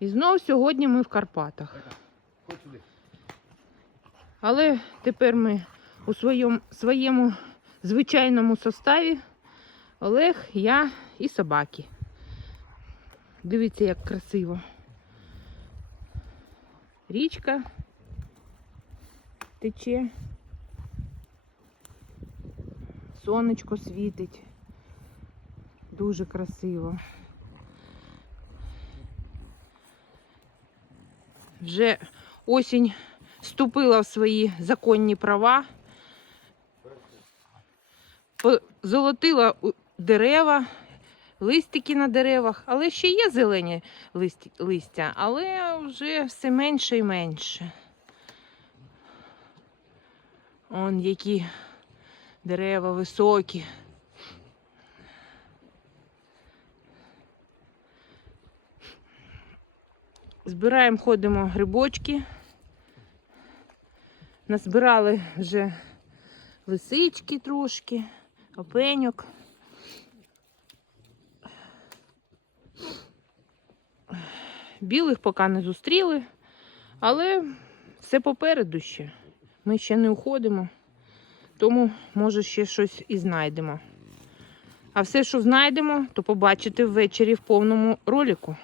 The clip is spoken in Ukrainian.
І знов сьогодні ми в Карпатах. Але тепер ми у своєму, своєму звичайному составі Олег, я і собаки. Дивіться, як красиво. Річка тече. Сонечко світить. Дуже красиво. Вже осінь вступила в свої законні права, золотила дерева, листики на деревах, але ще є зелені листя, але вже все менше і менше. Он які дерева високі. Збираємо, ходимо грибочки. Назбирали вже лисички трошки, опеньок. Білих поки не зустріли, але все попереду ще. Ми ще не уходимо, тому може ще щось і знайдемо. А все, що знайдемо, то побачите ввечері в повному ролику.